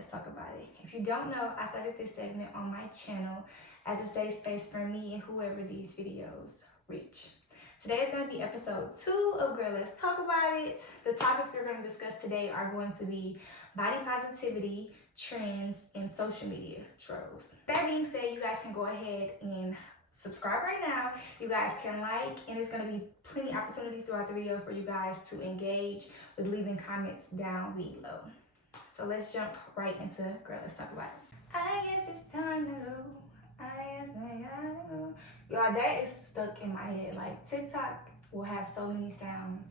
let's talk about it. If you don't know, I started this segment on my channel as a safe space for me and whoever these videos reach. Today is going to be episode 2 of Girl, Let's Talk About It. The topics we're going to discuss today are going to be body positivity, trends, and social media trolls. That being said, you guys can go ahead and subscribe right now. You guys can like, and there's going to be plenty of opportunities throughout the video for you guys to engage with leaving comments down below. So let's jump right into Girl, Let's Talk About It. I guess it's time to go. I guess I gotta go. Y'all, that is stuck in my head. Like, TikTok will have so many sounds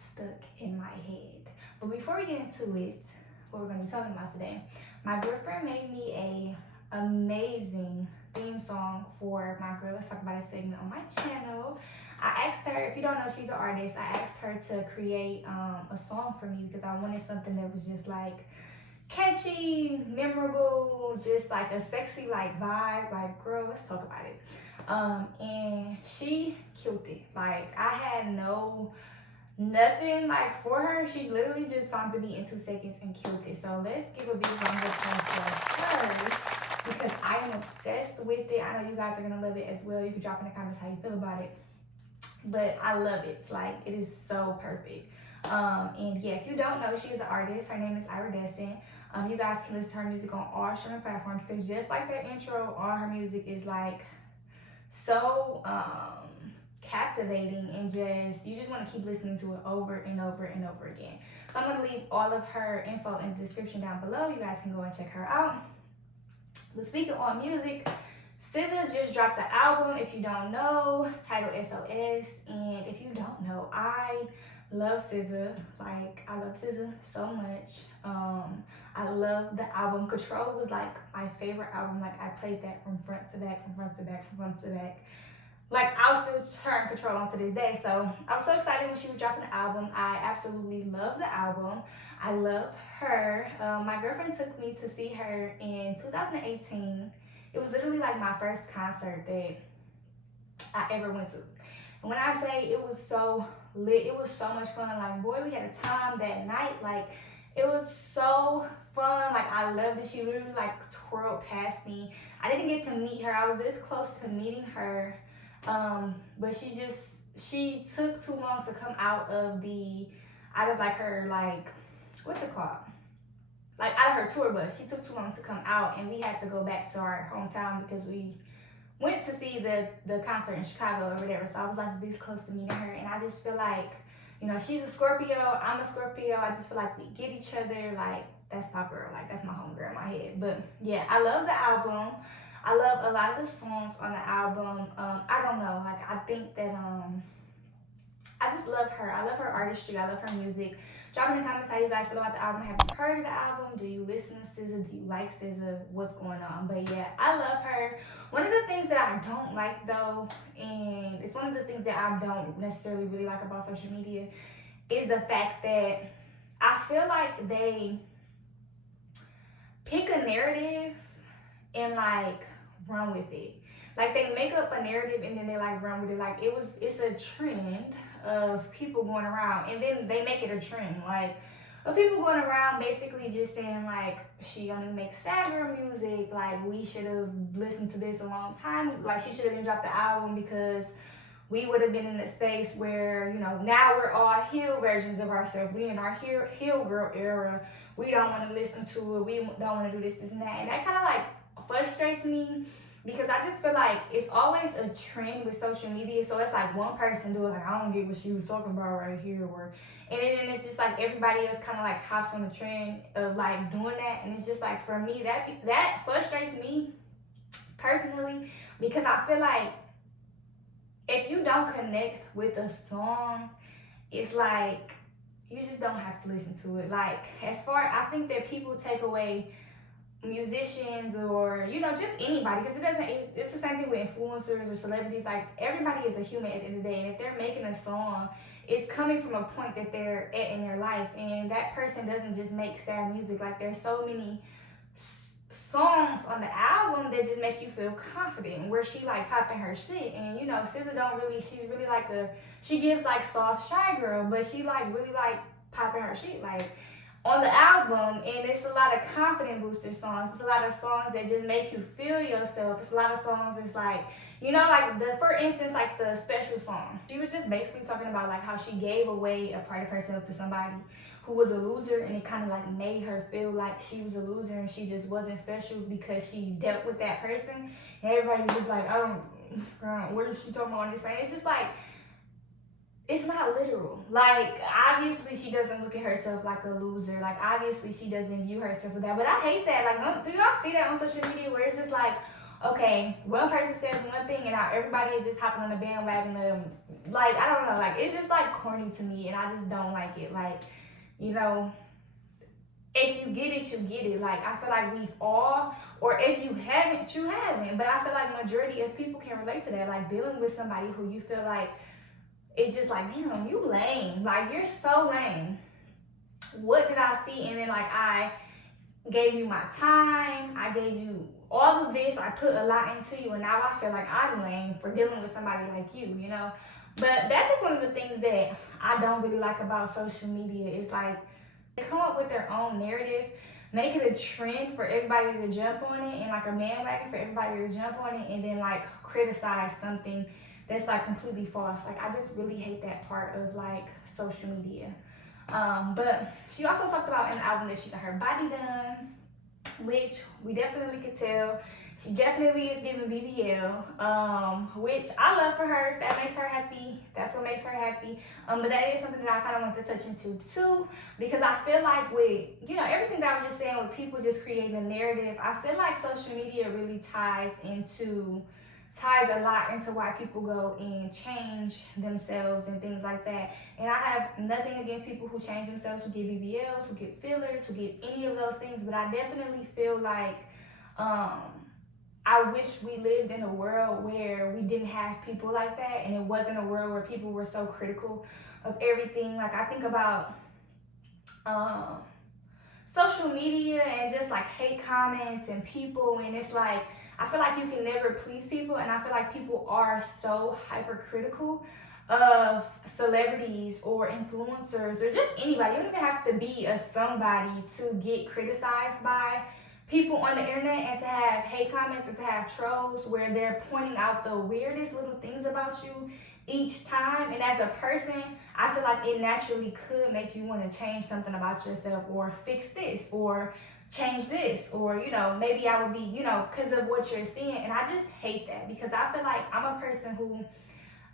stuck in my head. But before we get into it, what we're going to be talking about today, my girlfriend made me a amazing theme song for my Girl, Let's Talk About It segment on my channel. I asked her, if you don't know, she's an artist. I asked her to create a song for me because I wanted something that was just like catchy, memorable, just like a sexy like vibe. Like, girl, let's talk about it. And she killed it. Like, I had nothing like for her. She literally just found the beat in 2 seconds and killed it. So let's give a big round of applause for her because I am obsessed with it. I know you guys are gonna love it as well. You can drop in the comments how you feel about it, but I love it. It's like, it is so perfect. And yeah, if you don't know, she is an artist. Her name is Iradescent. You guys can listen to her music on all streaming platforms because just like that intro, all her music is like so captivating, and you just want to keep listening to it over and over and over again. So I'm going to leave all of her info in the description down below. You guys can go and check her out. But speaking on music, SZA just dropped the album, if you don't know, titled SOS. And if you don't know, I love SZA. Like, I love SZA so much. I love the album. Control was like my favorite album. Like, I played that from front to back, from front to back, from front to back. Like, I'll still turn Control on to this day. So I was so excited when she was dropping the album. I absolutely love the album. I love her. My girlfriend took me to see her in 2018. It was literally like my first concert that I ever went to. And when I say it was so lit, it was so much fun. Like, boy, we had a time that night. Like, it was so fun. Like, I loved it. She literally like twirled past me. I didn't get to meet her. I was this close to meeting her. But she took too long to come out of like her, like, what's it called? Like, out of her tour bus. She took too long to come out, and we had to go back to our hometown because we went to see the concert in Chicago or whatever. So I was like this close to meeting her, and I just feel like, you know, she's a Scorpio, I'm a Scorpio. I just feel like we get each other. Like, that's my girl. Like, that's my homegirl in my head. But yeah, I love the album. I love a lot of the songs on the album. I don't know, like, I think that I just love her. I love her artistry. I love her music. Drop in the comments how you guys feel about the album. Have you heard of the album? Do you listen to SZA? Do you like SZA? What's going on? But yeah, I love her. One of the things that I don't like though, and it's one of the things that I don't necessarily really like about social media, is the fact that I feel like they pick a narrative and like run with it. Like, they make up a narrative and then they like run with it. Like, it's a trend of people going around, and then they make it a trend, like, of people going around basically just saying like, she only makes sad girl music, like, we should have listened to this a long time, like, she should have been dropped the album because we would have been in a space where, you know, now we're all heel versions of ourselves. We in our heel girl era. We don't want to listen to it. We don't want to do this and that. And that kind of like frustrates me because I just feel like it's always a trend with social media. So it's like one person do it, like, I don't get what she was talking about right here, and then it's just like everybody else kind of like hops on the trend of like doing that. And it's just like, for me, that frustrates me personally, because I feel like if you don't connect with a song, it's like you just don't have to listen to it. Like, I think that people take away musicians or, you know, just anybody, because it's the same thing with influencers or celebrities. Like, everybody is a human at the end of the day, and if they're making a song, it's coming from a point that they're at in their life, and that person doesn't just make sad music. Like, there's so many songs on the album that just make you feel confident, where she like popping her shit. And you know, SZA she's really like she gives like soft shy girl, but she like really like popping her shit. Like, on the album, and it's a lot of confident booster songs. It's a lot of songs that just make you feel yourself. It's a lot of songs that's like, you know, like for instance, like the Special song. She was just basically talking about like how she gave away a part of herself to somebody who was a loser, and it kind of like made her feel like she was a loser and she just wasn't special because she dealt with that person. And everybody was just like, what is she talking about on this page? It's just like, it's not literal. Like, obviously she doesn't look at herself like a loser. Like, obviously she doesn't view herself with that. But I hate that. Like, do y'all see that on social media where it's just like, okay, one person says one thing and now everybody is just hopping on the bandwagon of, like, I don't know. Like, it's just like corny to me and I just don't like it. Like, you know, if you get it, you get it. Like, I feel like we've all, or if you haven't, you haven't. But I feel like majority of people can relate to that. Like, dealing with somebody who you feel like, it's just like, damn, you lame. Like, you're so lame. What did I see? And then, like, I gave you my time. I gave you all of this. I put a lot into you. And now I feel like I'm lame for dealing with somebody like you, you know? But that's just one of the things that I don't really like about social media. It's like, they come up with their own narrative, make it a trend for everybody to jump on it, and like a bandwagon for everybody to jump on it, and then like criticize something that's like completely false. Like, I just really hate that part of like social media. But she also talked about in the album that she got her body done, which we definitely could tell. She definitely is giving BBL, which I love for her. If that makes her happy, that's what makes her happy. But that is something that I kind of want to touch into too, because I feel like with, you know, everything that I was just saying with people just creating a narrative, I feel like social media really ties a lot into why people go and change themselves and things like that. And I have nothing against people who change themselves, who get BBLs, who get fillers, who get any of those things, but I definitely feel like I wish we lived in a world where we didn't have people like that, and it wasn't a world where people were so critical of everything. Like, I think about social media and just like hate comments and people, and it's like, I feel like you can never please people, and I feel like people are so hypercritical of celebrities or influencers or just anybody. You don't even have to be a somebody to get criticized by people on the internet and to have hate comments and to have trolls where they're pointing out the weirdest little things about you each time. And as a person, I feel like it naturally could make you want to change something about yourself, or fix this, or change this, or, you know, maybe I would be, you know, because of what you're seeing. And I just hate that, because I feel like I'm a person who,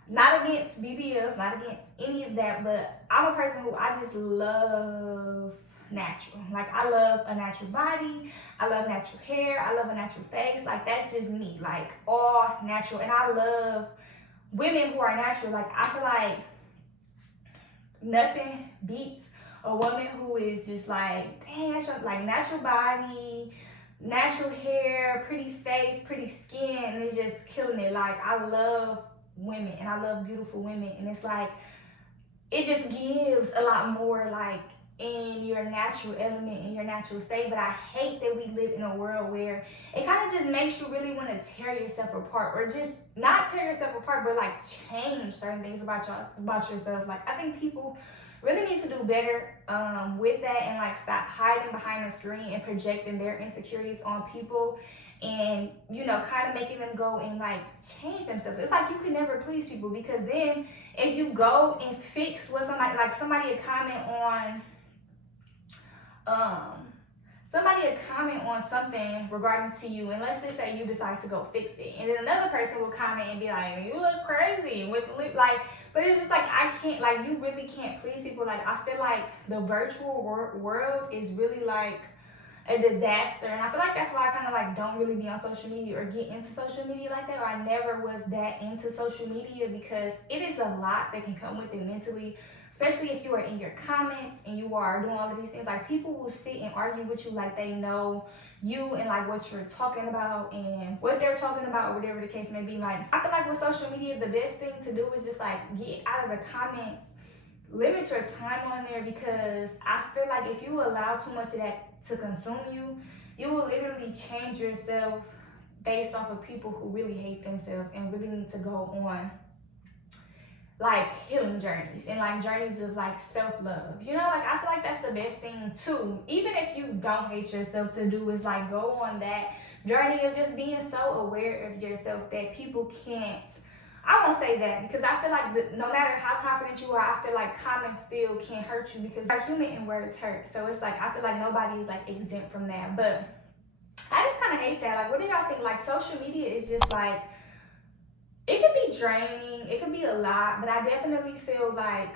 not against BBLs, not against any of that, but I'm a person who I just love natural. Like, I love a natural body, I love natural hair, I love a natural face. Like, that's just me, like all natural. And I love women who are natural. Like, I feel like nothing beats a woman who is just like, dang, that's your, like, natural body, natural hair, pretty face, pretty skin, and it's just killing it. Like, I love women and I love beautiful women, and it's like, it just gives a lot more, like, in your natural element, in your natural state. But I hate that we live in a world where it kind of just makes you really want to tear yourself apart, or just not tear yourself apart, but like change certain things about yourself. Like, I think people really need to do better with that, and like stop hiding behind the screen and projecting their insecurities on people, and, you know, kind of making them go and like change themselves. It's like you can never please people, because then if you go and fix what somebody, like somebody would comment on something regarding to you, and let's just say you decide to go fix it, and then another person will comment and be like, you look crazy with like, but it's just like, I can't, like, you really can't please people. Like, I feel like the virtual world is really like a disaster, and I feel like that's why I kind of like don't really be on social media or get into social media like that, or I never was that into social media, because it is a lot that can come with it mentally, especially if you are in your comments and you are doing all of these things. Like, people will sit and argue with you like they know you and like what you're talking about and what they're talking about, or whatever the case may be. Like, I feel like with social media, the best thing to do is just like get out of the comments, limit your time on there, because I feel like if you allow too much of that to consume you, you will literally change yourself based off of people who really hate themselves and really need to go on like healing journeys and like journeys of like self-love. You know, like I feel like that's the best thing too. Even if you don't hate yourself, to do is like go on that journey of just being so aware of yourself that people can't, I won't say that, because I feel like no matter how confident you are, I feel like comments still can hurt you because we're human and words hurt. So it's like I feel like nobody is like exempt from that. But I just kind of hate that. Like, what do y'all think? Like, social media is just like, it can be draining, it can be a lot, but I definitely feel like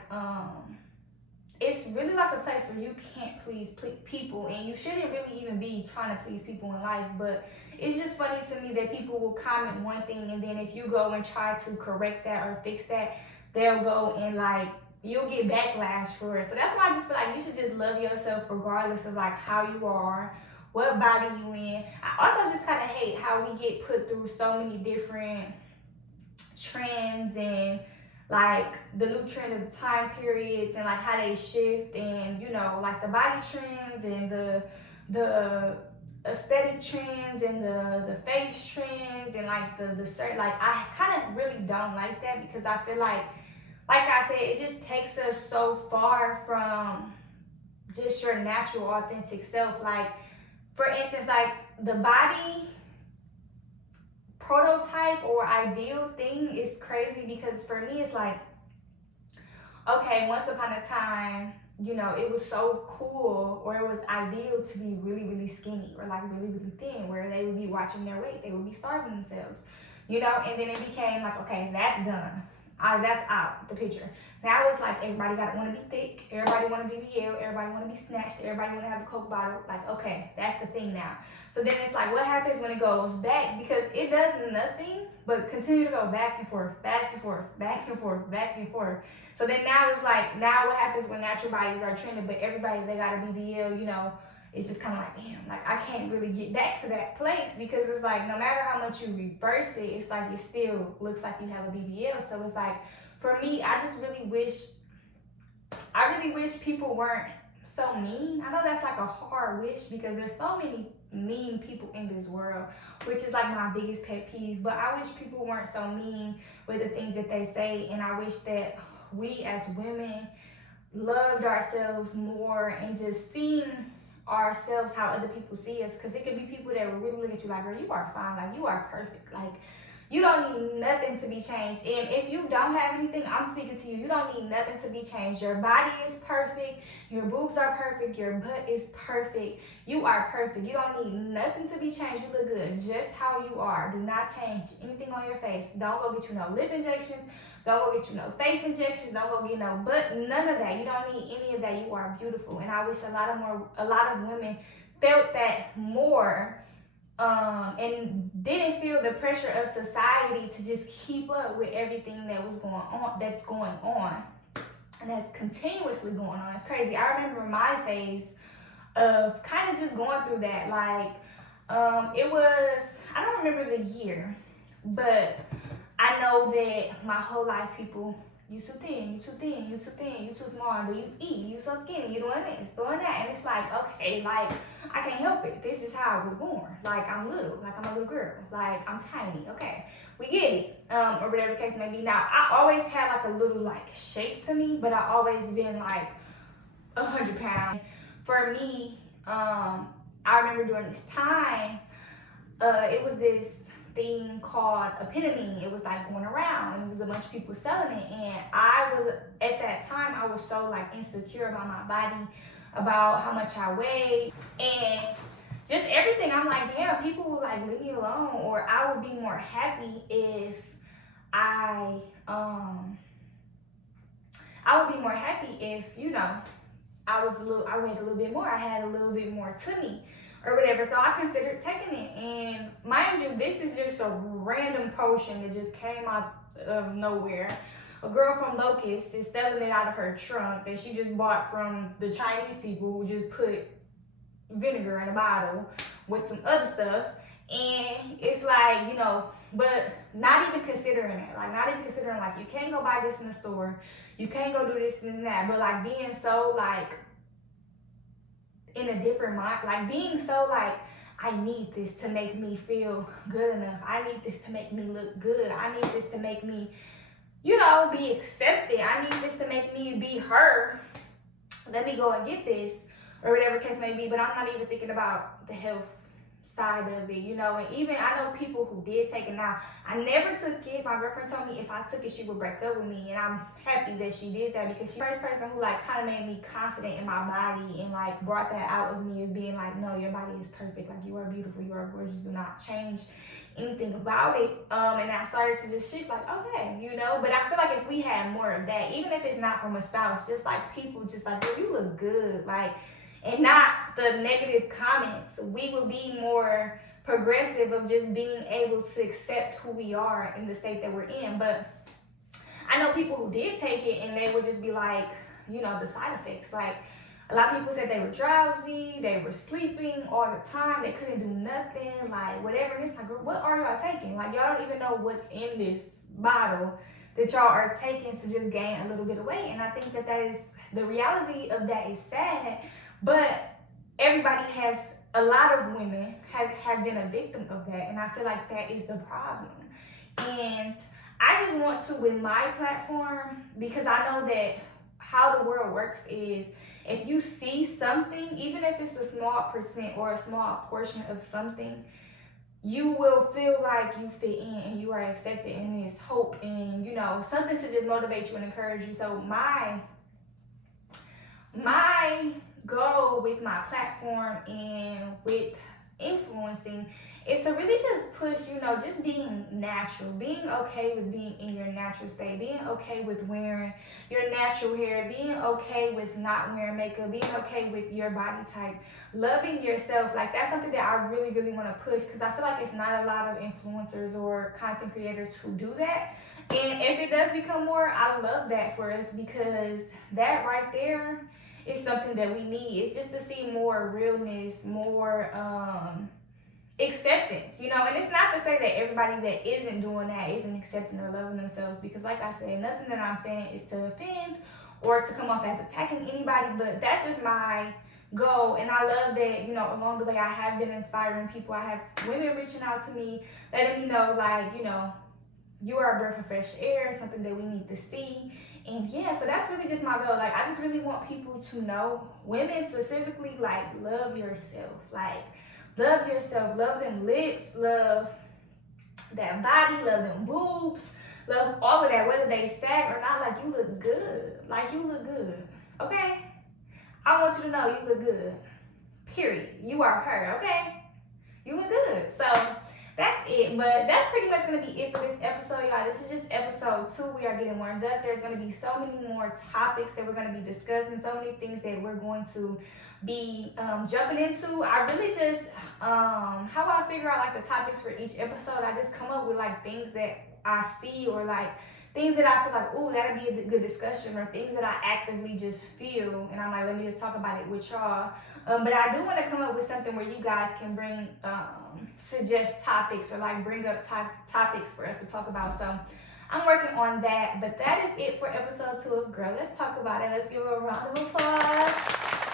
it's really like a place where you can't please people, and you shouldn't really even be trying to please people in life. But it's just funny to me that people will comment one thing, and then if you go and try to correct that or fix that, they'll go and like, you'll get backlash for it. So that's why I just feel like you should just love yourself regardless of like how you are, what body you in. I also just kind of hate how we get put through so many different trends and like the new trend of the time periods and like how they shift, and you know, like the body trends and the aesthetic trends and the face trends and like the certain, like I kind of really don't like that, because I feel like I said, it just takes us so far from just your natural authentic self. Like for instance, like the body prototype or ideal thing is crazy, because for me it's like, okay, once upon a time, you know, it was so cool or it was ideal to be really, really skinny or like really, really thin, where they would be watching their weight, they would be starving themselves, you know. And then it became like, okay, that's done, that's out the picture. Now it's like everybody want to be thick, everybody want to be BBL, everybody want to be snatched, everybody want to have a Coke bottle. Like, okay, that's the thing now. So then it's like, what happens when it goes back? Because it does nothing but continue to go back and forth, back and forth, back and forth, back and forth. So then now it's like, now what happens when natural bodies are trending, but everybody, they got a BBL, you know, it's just kind of like, damn, like I can't really get back to that place, because it's like, no matter how much you reverse it, it's like it still looks like you have a BBL. So it's like, for me, I really wish people weren't so mean. I know that's like a hard wish, because there's so many mean people in this world, which is like my biggest pet peeve. But I wish people weren't so mean with the things that they say, and I wish that we as women loved ourselves more and just seen ourselves how other people see us. Because it could be people that will really look at you like, girl, you are fine, like you are perfect, like you don't need nothing to be changed. And if you don't have anything, I'm speaking to you. You don't need nothing to be changed. Your body is perfect. Your boobs are perfect. Your butt is perfect. You are perfect. You don't need nothing to be changed. You look good just how you are. Do not change anything on your face. Don't go get you no lip injections. Don't go get you no face injections. Don't go get no butt. None of that. You don't need any of that. You are beautiful. And I wish a lot of women felt that more. And didn't feel the pressure of society to just keep up with everything that's going on, and that's continuously going on. It's crazy. I remember my phase of kind of just going through that. Like, it was, I don't remember the year, but I know that my whole life people, you too thin, you too thin, you too thin, you too small, but you eat, you so skinny, you doing this, doing that. And it's like, okay, like, I can't help it. This is how I was born. Like, I'm little, like I'm a little girl, like I'm tiny, okay. We get it, or whatever the case may be. Now, I always had like a little like shape to me, but I always been like 100 pounds. For me, I remember during this time, it was this thing called epitome. It was like going around, and it was a bunch of people selling it, and I was, at that time, I was so like insecure about my body, about how much I weighed, and just everything. I'm like, damn, people would like leave me alone, or I would be more happy if I would be more happy if, you know, I weighed a little bit more, I had a little bit more to me, or whatever. So I considered taking it. And mind you, this is just a random potion that just came out of nowhere. A girl from Locust is selling it out of her trunk that she just bought from the Chinese people who just put vinegar in a bottle with some other stuff. And it's like, you know, but not even considering it. Like, not even considering, like, you can't go buy this in the store. You can't go do this and that. But, like, being so, like, in a different mind, like being so like, I need this to make me feel good enough. I need this to make me look good. I need this to make me you know, be accepted. I need this to make me be her. Let me go and get this, or whatever case may be. But I'm not even thinking about the health side of it, you know. And even I know people who did take it. Now, I never took it. My girlfriend told me if I took it, she would break up with me, and I'm happy that she did that, because she's the first person who like kind of made me confident in my body and like brought that out of me, as being like, no, your body is perfect, like you are beautiful, you are gorgeous, do not change anything about it. And I started to just shift, like, okay, you know. But I feel like if we had more of that, even if it's not from a spouse, just like people just like, yo, you look good, like, and not the negative comments, we would be more progressive of just being able to accept who we are in the state that we're in. But I know people who did take it and they would just be like, you know, the side effects. Like, a lot of people said they were drowsy, they were sleeping all the time, they couldn't do nothing, like whatever. And it's like, what are y'all taking? Like, y'all don't even know what's in this bottle that y'all are taking to just gain a little bit of weight. And I think that that is, the reality of that is sad, but everybody has, a lot of women have been a victim of that. And I feel like that is the problem. And I just want to, with my platform, because I know that how the world works is, if you see something, even if it's a small percent or a small portion of something, you will feel like you fit in and you are accepted, and there's hope and, you know, something to just motivate you and encourage you. So my goal with my platform and with influencing is to really just push, you know, just being natural, being okay with being in your natural state, being okay with wearing your natural hair, being okay with not wearing makeup, being okay with your body type, loving yourself. Like, that's something that I really, really want to push, because I feel like it's not a lot of influencers or content creators who do that. And if it does become more, I love that for us, because that right there is something that we need. It's just to see more realness, more acceptance, you know. And it's not to say that everybody that isn't doing that isn't accepting or loving themselves, because like I said, nothing that I'm saying is to offend or to come off as attacking anybody, but that's just my goal. And I love that, you know, along the way I have been inspiring people. I have women reaching out to me, letting me know, like, you know, you are a breath of fresh air, something that we need to see. And yeah, so that's really just my goal. Like, I just really want people to know, women specifically, like, love yourself. Like, love yourself, love them lips, love that body, love them boobs, love all of that, whether they sag or not. Like, you look good. Like, you look good, okay? I want you to know you look good, period. You are her, okay? You look good. So that's it. But that's pretty much going to be it for this episode, y'all. This is just episode 2. We are getting warmed up. There's going to be so many more topics that we're going to be discussing, so many things that we're going to be jumping into. I really just, how I figure out like the topics for each episode, I just come up with like things that I see, or like things that I feel like, ooh, that'd be a good discussion, or things that I actively just feel, and I'm like, let me just talk about it with y'all. But I do want to come up with something where you guys can bring, suggest topics, or like bring up topics for us to talk about. So I'm working on that. But that is it for episode 2 of Girl, Let's Talk About It. Let's give her a round of applause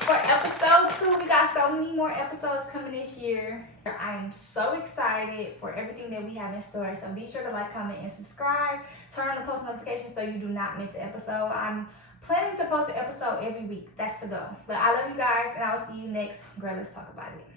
for episode 2. We got so many more episodes coming this year. I am so excited for everything that we have in store. So be sure to like, comment, and subscribe. Turn on the post notifications so you do not miss an episode. I'm planning to post an episode every week. That's the goal. But I love you guys, and I will see you next Girl, Let's Talk About It.